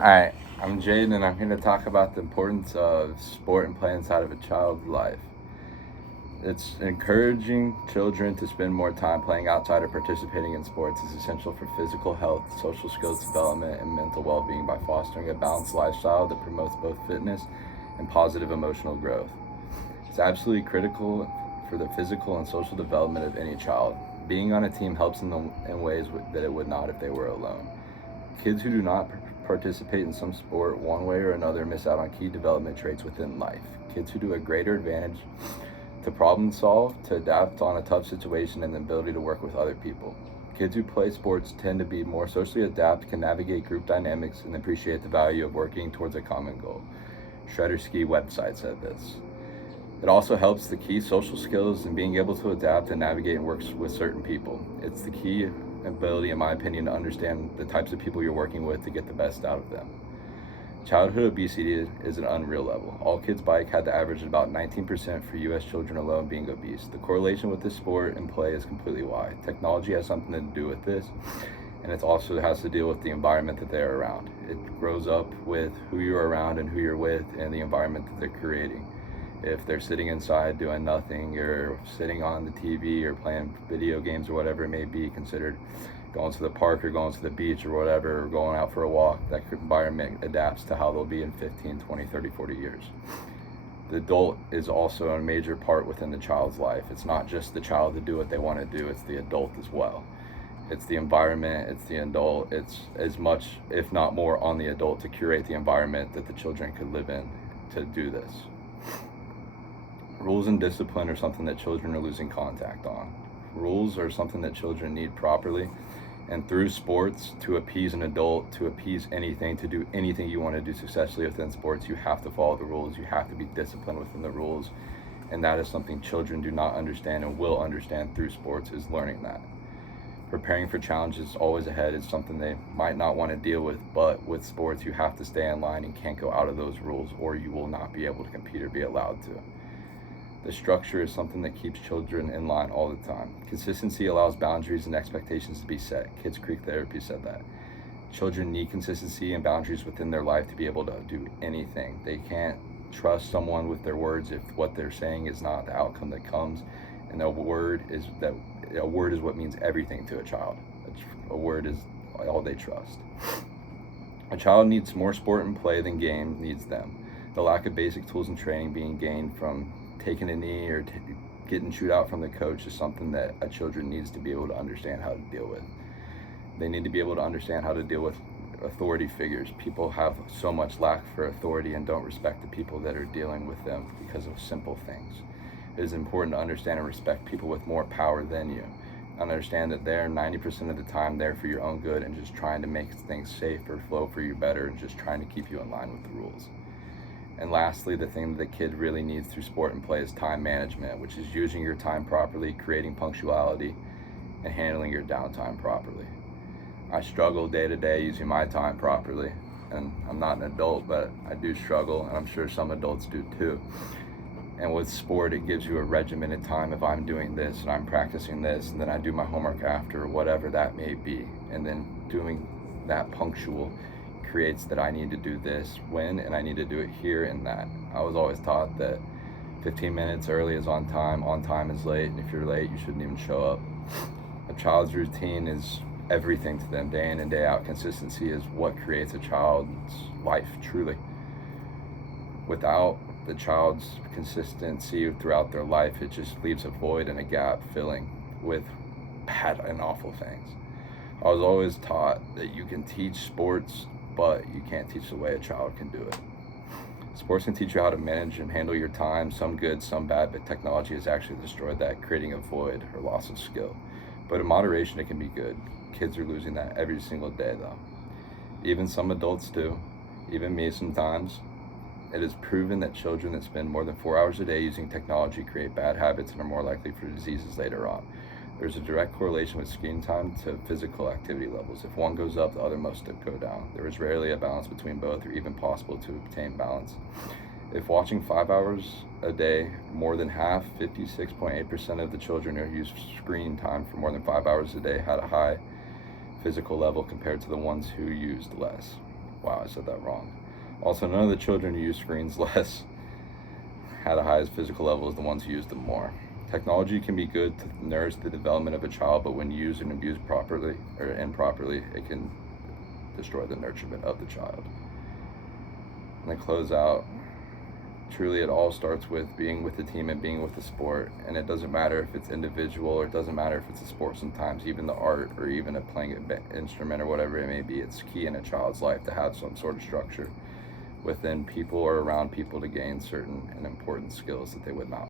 Hi, I'm Jaden, and I'm here to talk about the importance of sport and play inside of a child's life. It's encouraging children to spend more time playing outside or participating in sports is essential for physical health, social skills development, and mental well being by fostering a balanced lifestyle that promotes both fitness and positive emotional growth. It's absolutely critical for the physical and social development of any child. Being on a team helps in ways that it would not if they were alone. Kids who do not participate in some sport one way or another miss out on key development traits within life. Kids who do a greater advantage to problem solve, to adapt on a tough situation, and the ability to work with other people. Kids who play sports tend to be more socially adept, can navigate group dynamics, and appreciate the value of working towards a common goal. Shredder Ski website said this. It also helps the key social skills and being able to adapt and navigate and work with certain people. It's the key ability, in my opinion, to understand the types of people you're working with to get the best out of them. Childhood obesity is an unreal level. All Kids Bike had the average of about 19% for US children alone being obese. The correlation with this sport and play is completely why. Technology has something to do with this, and it also has to deal with the environment that they're around. It grows up with who you're around and who you're with and the environment that they're creating. If they're sitting inside doing nothing or sitting on the TV or playing video games or whatever it may be considered, going to the park or going to the beach or whatever, or going out for a walk, that environment adapts to how they'll be in 15, 20, 30, 40 years. The adult is also a major part within the child's life. It's not just the child to do what they want to do, it's the adult as well. It's the environment, it's the adult, it's as much, if not more, on the adult to curate the environment that the children could live in to do this. Rules and discipline are something that children are losing contact on. Rules are something that children need properly, and through sports, to appease an adult, to appease anything, to do anything you want to do successfully within sports, you have to follow the rules. You have to be disciplined within the rules, and that is something children do not understand and will understand through sports, is learning that. Preparing for challenges always ahead is something they might not want to deal with, but with sports, you have to stay in line and can't go out of those rules, or you will not be able to compete or be allowed to. The structure is something that keeps children in line all the time. Consistency allows boundaries and expectations to be set. Kids Creek Therapy said that. Children need consistency and boundaries within their life to be able to do anything. They can't trust someone with their words if what they're saying is not the outcome that comes. And a word is what means everything to a child. A word is all they trust. A child needs more sport and play than game needs them. The lack of basic tools and training being gained from taking a knee or getting chewed out from the coach is something that a children needs to be able to understand how to deal with. They need to be able to understand how to deal with authority figures. People have so much lack for authority and don't respect the people that are dealing with them because of simple things. It is important to understand and respect people with more power than you. Understand that they're 90% of the time there for your own good and just trying to make things safe or flow for you better and just trying to keep you in line with the rules. And lastly, the thing that the kid really needs through sport and play is time management, which is using your time properly, creating punctuality, and handling your downtime properly. I struggle day to day using my time properly, and I'm not an adult, but I do struggle, and I'm sure some adults do too. And with sport, it gives you a regimented time. If I'm doing this and I'm practicing this, and then I do my homework after, or whatever that may be, and then doing that punctual creates that I need to do this when and I need to do it here and that. I was always taught that 15 minutes early is on time is late, and if you're late, you shouldn't even show up. A child's routine is everything to them, day in and day out. Consistency is what creates a child's life, truly. Without the child's consistency throughout their life, it just leaves a void and a gap filling with bad and awful things. I was always taught that you can teach sports, but you can't teach the way a child can do it. Sports can teach you how to manage and handle your time, some good, some bad, but technology has actually destroyed that, creating a void or loss of skill. But in moderation, it can be good. Kids are losing that every single day, though. Even some adults do, even me sometimes. It is proven that children that spend more than 4 hours a day using technology create bad habits and are more likely for diseases later on. There's a direct correlation with screen time to physical activity levels. If one goes up, the other must go down. There is rarely a balance between both or even possible to obtain balance. If watching 5 hours a day, more than half, 56.8% of the children who used screen time for more than 5 hours a day had a high physical level compared to the ones who used less. Wow, I said that wrong. Also, none of the children who use screens less had the highest physical level as the ones who used them more. Technology can be good to nourish the development of a child, but when used and abused properly or improperly, it can destroy the nurturement of the child. And then close out. Truly, it all starts with being with the team and being with the sport. And it doesn't matter if it's individual or it doesn't matter if it's a sport sometimes, even the art or even a playing an instrument or whatever it may be. It's key in a child's life to have some sort of structure within people or around people to gain certain and important skills that they would not